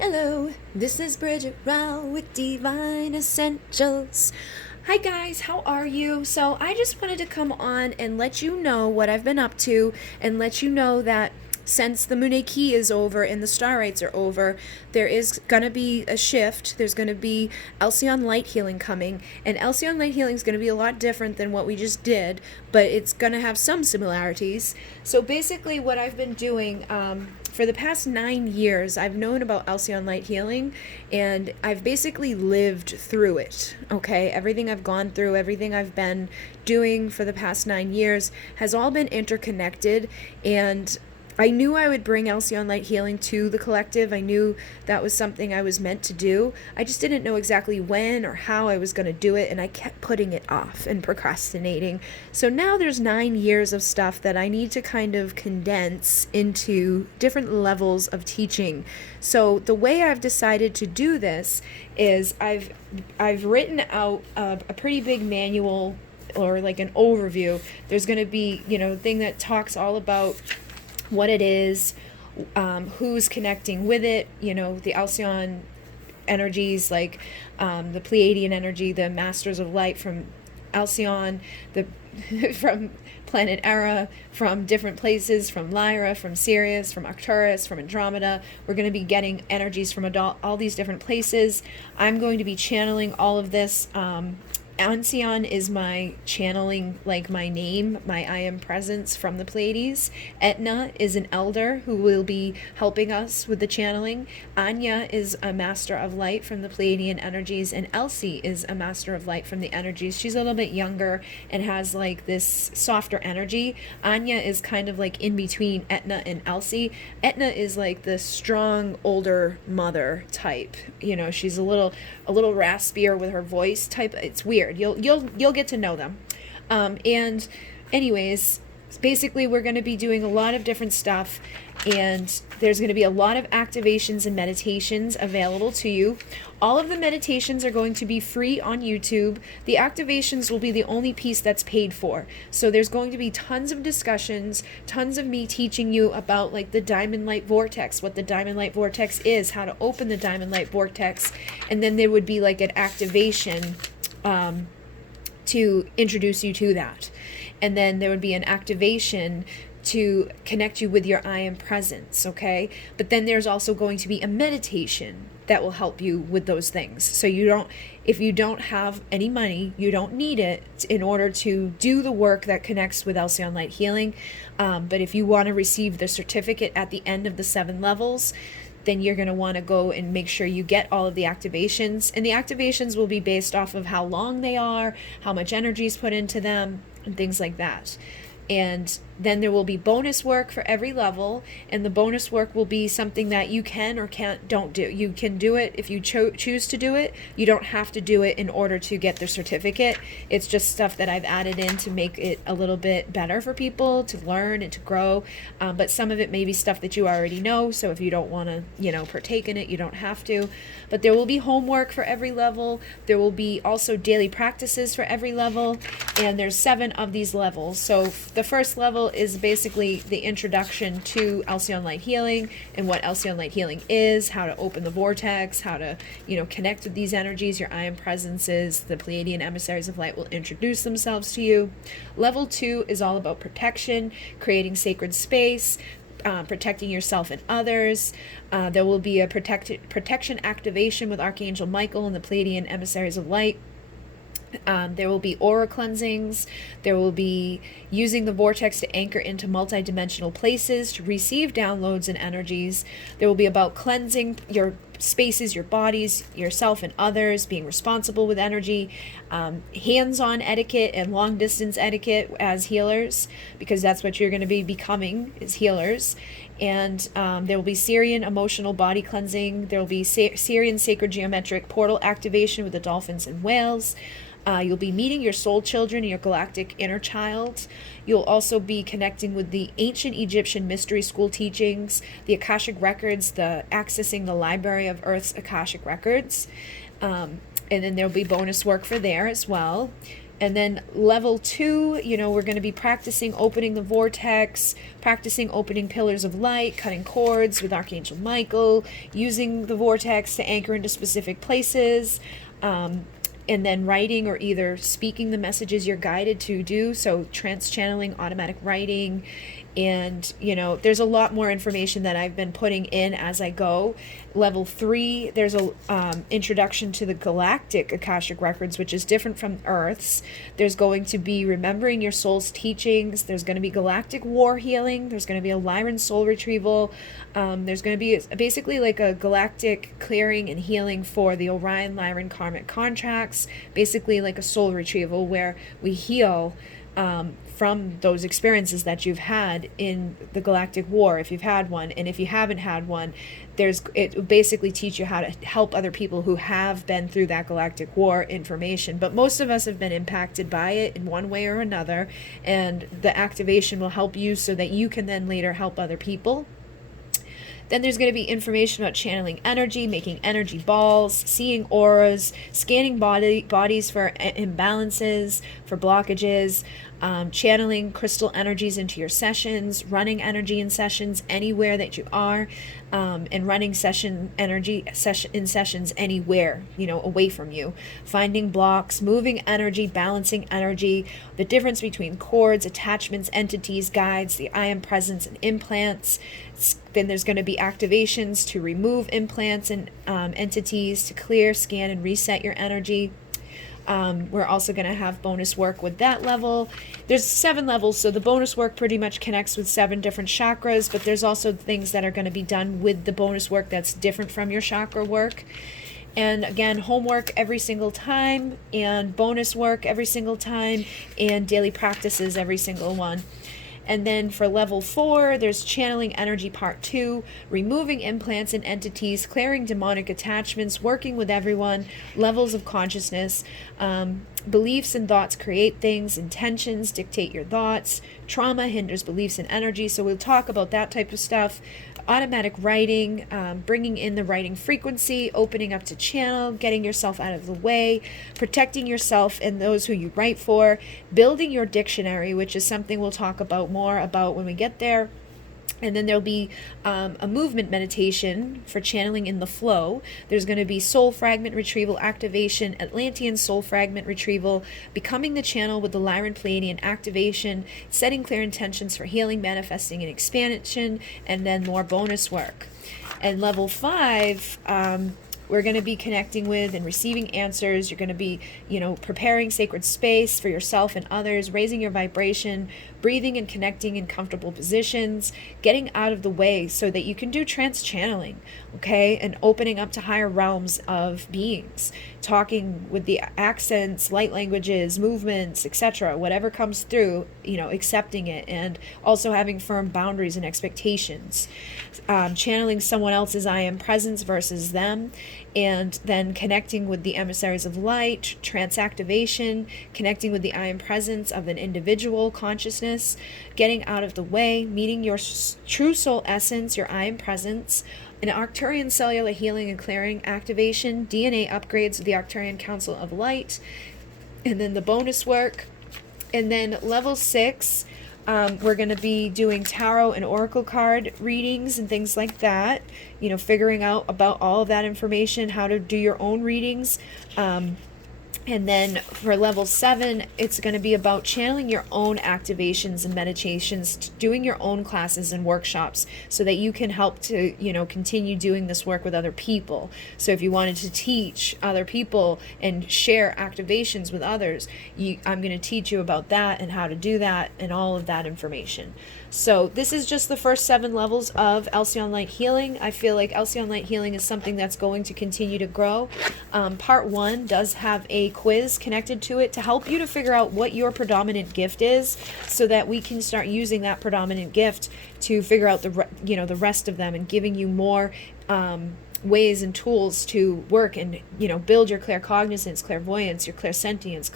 Hello, this is Bridget Rao with Divine Essentials. Hi guys, how are you? So I just wanted to come on and let you know what I've been up to and let you know that since the munay is over and the star rites are over, there is going to be a shift. There's going to be Alcyone Light Healing coming, and Alcyone Light Healing is going to be a lot different than what we just did, but it's going to have some similarities. So basically what I've been doing for the past 9 years, I've known about Alcyone Light Healing, and I've basically lived through it, okay? Everything I've gone through, everything I've been doing for the past 9 years has all been interconnected, and I knew I would bring Alcyone Light Healing to the collective. I knew that was something I was meant to do. I just didn't know exactly when or how I was going to do it, and I kept putting it off and procrastinating. So now there's 9 years of stuff that I need to kind of condense into different levels of teaching. So the way I've decided to do this is I've written out a pretty big manual, or like an overview. There's going to be, a thing that talks all about what it is, who's connecting with it, the Alcyone energies, like the Pleiadian energy, the Masters of Light from Alcyone, from planet Era, from different places, from Lyra, from Sirius, from Arcturus, from Andromeda. We're going to be getting energies from all these different places. I'm going to be channeling all of this. Alcyone is my channeling, like my name, my I am presence from the Pleiades. Etna is an elder who will be helping us with the channeling. Anya is a master of light from the Pleiadian energies, and Elsie is a master of light from the energies. She's a little bit younger and has like this softer energy. Anya is kind of like in between Etna and Elsie. Etna is like the strong older mother type. She's a little raspier with her voice type. It's weird. You'll get to know them. And anyways, basically we're going to be doing a lot of different stuff, and there's going to be a lot of activations and meditations available to you. All of the meditations are going to be free on YouTube. The activations will be the only piece that's paid for. So there's going to be tons of discussions, tons of me teaching you about like the Diamond Light Vortex, what the Diamond Light Vortex is, how to open the Diamond Light Vortex, and then there would be like an activation to introduce you to that. And then there would be an activation to connect you with your I am presence, okay? But then there's also going to be a meditation that will help you with those things. So if you don't have any money, you don't need it in order to do the work that connects with Alcyone Light Healing. But if you want to receive the certificate at the end of the 7 levels, then you're going to want to go and make sure you get all of the activations. And the activations will be based off of how long they are, how much energy is put into them, and things like that. And then there will be bonus work for every level, and the bonus work will be something that you can or don't do. You can do it if you choose to do it. You don't have to do it in order to get the certificate. It's just stuff that I've added in to make it a little bit better for people to learn and to grow. But some of it may be stuff that you already know, so if you don't want to, partake in it, you don't have to. But there will be homework for every level. There will be also daily practices for every level, and there's 7 of these levels. So the first level is basically the introduction to Alcyone Light Healing and what Alcyone Light Healing is, how to open the vortex, how to, connect with these energies, your I am presences. The Pleiadian emissaries of light will introduce themselves to you. Level 2 is all about protection, creating sacred space, protecting yourself and others. There will be a protection activation with Archangel Michael and the Pleiadian emissaries of light. There will be aura cleansings. There will be using the vortex to anchor into multidimensional places to receive downloads and energies. There will be about cleansing your spaces, your bodies, yourself and others, being responsible with energy, hands-on etiquette and long-distance etiquette as healers, because that's what you're going to be becoming, is healers. And there will be Syrian emotional body cleansing. There will be Syrian sacred geometric portal activation with the dolphins and whales. You'll be meeting your soul children and your galactic inner child. You'll also be connecting with the ancient Egyptian mystery school teachings, the Akashic records, accessing the library of Earth's Akashic records. And then there'll be bonus work for there as well. And then level 2, we're going to be practicing opening the vortex, practicing opening pillars of light, cutting cords with Archangel Michael, using the vortex to anchor into specific places, and then writing or either speaking the messages you're guided to do. So trance channeling, automatic writing. And, there's a lot more information that I've been putting in as I go. Level 3, there's a introduction to the galactic Akashic Records, which is different from Earth's. There's going to be remembering your soul's teachings. There's going to be galactic war healing. There's going to be a Lyran soul retrieval. There's going to be basically like a galactic clearing and healing for the Orion Lyran karmic contracts. Basically like a soul retrieval where we heal from those experiences that you've had in the galactic war, if you've had one. And if you haven't had one, it will basically teach you how to help other people who have been through that galactic war information. But most of us have been impacted by it in one way or another, and the activation will help you so that you can then later help other people. Then there's going to be information about channeling energy, making energy balls, seeing auras, scanning bodies for imbalances, for blockages, channeling crystal energies into your sessions, running energy in sessions anywhere that you are, and running in sessions anywhere, away from you. Finding blocks, moving energy, balancing energy, the difference between cords, attachments, entities, guides, the I am presence, and implants. Then there's going to be activations to remove implants and entities, to clear, scan, and reset your energy. We're also going to have bonus work with that level. There's 7 levels, so the bonus work pretty much connects with 7 different chakras, but there's also things that are going to be done with the bonus work that's different from your chakra work. And again, homework every single time, and bonus work every single time, and daily practices every single one. And then for level 4, there's channeling energy part 2, removing implants and entities, clearing demonic attachments, working with everyone, levels of consciousness, beliefs and thoughts create things, intentions dictate your thoughts, trauma hinders beliefs and energy. So we'll talk about that type of stuff. Automatic writing, bringing in the writing frequency, opening up to channel, getting yourself out of the way, protecting yourself and those who you write for, building your dictionary, which is something we'll talk about more about when we get there. And then there'll be a movement meditation for channeling in the flow. There's going to be soul fragment retrieval activation, Atlantean soul fragment retrieval, becoming the channel with the Lyran Pleiadian activation, setting clear intentions for healing, manifesting, and expansion, and then more bonus work. And level 5, we're going to be connecting with and receiving answers. You're going to be, preparing sacred space for yourself and others, raising your vibration, breathing and connecting in comfortable positions, getting out of the way so that you can do trance channeling, okay? And opening up to higher realms of beings, talking with the accents, light languages, movements, etc., whatever comes through, accepting it, and also having firm boundaries and expectations. Channeling someone else's I am presence versus them, and then connecting with the emissaries of light, trance activation, connecting with the I am presence of an individual consciousness, getting out of the way, meeting your true soul essence, your I am presence, an Arcturian cellular healing and clearing activation, DNA upgrades of the Arcturian Council of Light, and then the bonus work. And then level 6, we're going to be doing tarot and oracle card readings and things like that, figuring out about all of that information, how to do your own readings. And then for level 7, it's going to be about channeling your own activations and meditations, doing your own classes and workshops so that you can help to, continue doing this work with other people. So if you wanted to teach other people and share activations with others, I'm going to teach you about that and how to do that and all of that information. So this is just the first 7 levels of Alcyone Light Healing. I feel like Alcyone Light Healing is something that's going to continue to grow. Part 1 does have a quiz connected to it to help you to figure out what your predominant gift is so that we can start using that predominant gift to figure out the rest of them, and giving you more ways and tools to work and build your claircognizance, clairvoyance, your clairsentience,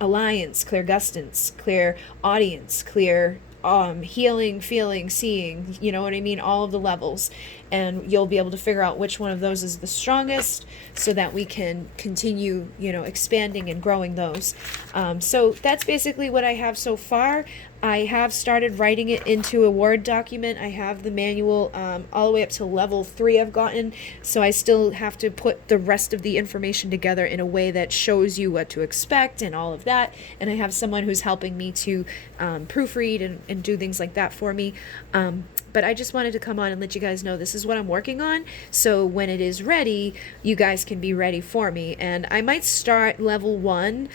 alliance, clairgustance, clear audience, clear healing, feeling, seeing, you know what I mean? All of the levels. And you'll be able to figure out which one of those is the strongest so that we can continue, you know, expanding and growing those. So that's basically what I have so far. I have started writing it into a Word document. I have the manual all the way up to level 3 I've gotten. So I still have to put the rest of the information together in a way that shows you what to expect and all of that. And I have someone who's helping me to proofread and do things like that for me. But I just wanted to come on and let you guys know this is what I'm working on. So when it is ready, you guys can be ready for me. And I might start level 1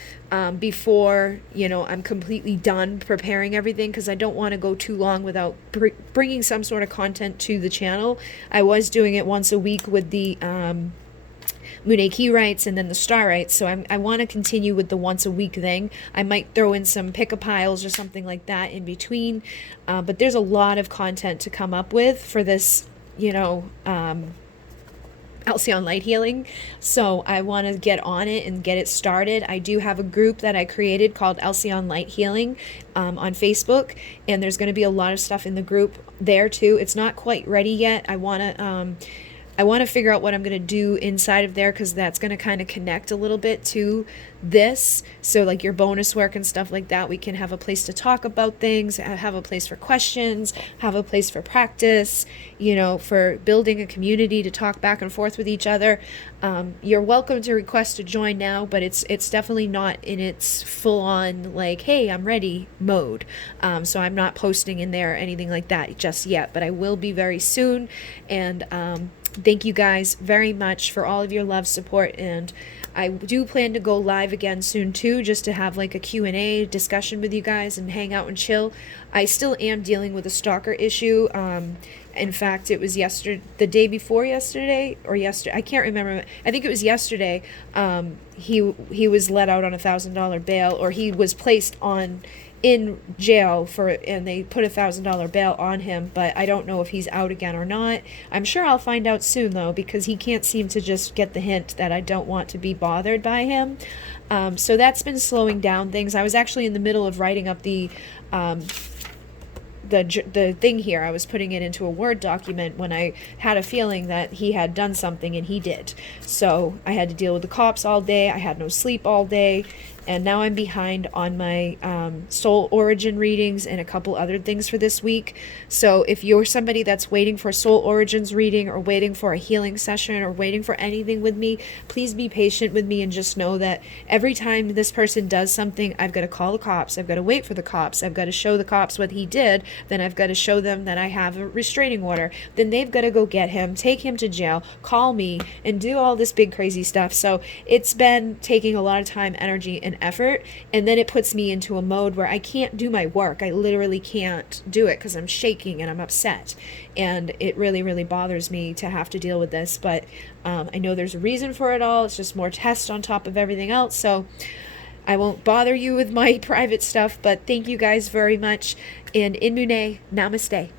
before, you know, I'm completely done preparing everything, because I don't want to go too long without bringing some sort of content to the channel. I was doing it once a week with the munay key rights and then the star rights, so I want to continue with the once a week thing. I might throw in some pick-a-piles or something like that in between, but there's a lot of content to come up with for this, you know, Alcyone Light Healing. So I want to get on it and get it started. I do have a group that I created called Alcyone Light Healing on Facebook, and there's going to be a lot of stuff in the group there too. It's not quite ready yet. I want to figure out what I'm going to do inside of there, because that's going to kind of connect a little bit to this. So like your bonus work and stuff like that, we can have a place to talk about things, have a place for questions, have a place for practice, you know, for building a community to talk back and forth with each other. You're welcome to request to join now, but it's definitely not in its full-on like, hey, I'm ready mode. So I'm not posting in there or anything like that just yet, but I will be very soon. And thank you guys very much for all of your love, support, and I do plan to go live again soon too, just to have like a Q&A discussion with you guys and hang out and chill. I still am dealing with a stalker issue. In fact, it was the day before yesterday, or yesterday, I can't remember. I think it was yesterday. He was let out on $1,000 bail, or he was placed in jail and they put $1,000 bail on him, but I don't know if he's out again or not. I'm sure I'll find out soon though, because he can't seem to just get the hint that I don't want to be bothered by him. So that's been slowing down things. I was actually in the middle of writing up the thing here. I was putting it into a Word document when I had a feeling that he had done something, and he did. So I had to deal with the cops all day. I had no sleep all day. And now I'm behind on my soul origin readings and a couple other things for this week. So if you're somebody that's waiting for a soul origins reading, or waiting for a healing session, or waiting for anything with me, please be patient with me and just know that every time this person does something, I've got to call the cops. I've got to wait for the cops. I've got to show the cops what he did. Then I've got to show them that I have a restraining order. Then they've got to go get him, take him to jail, call me, and do all this big crazy stuff. So it's been taking a lot of time, energy, and effort, and then it puts me into a mode where I can't do my work. I literally can't do it because I'm shaking and I'm upset, and it really, really bothers me to have to deal with this. But I know there's a reason for it all. It's just more tests on top of everything else. So I won't bother you with my private stuff, but thank you guys very much. And in Munay, namaste.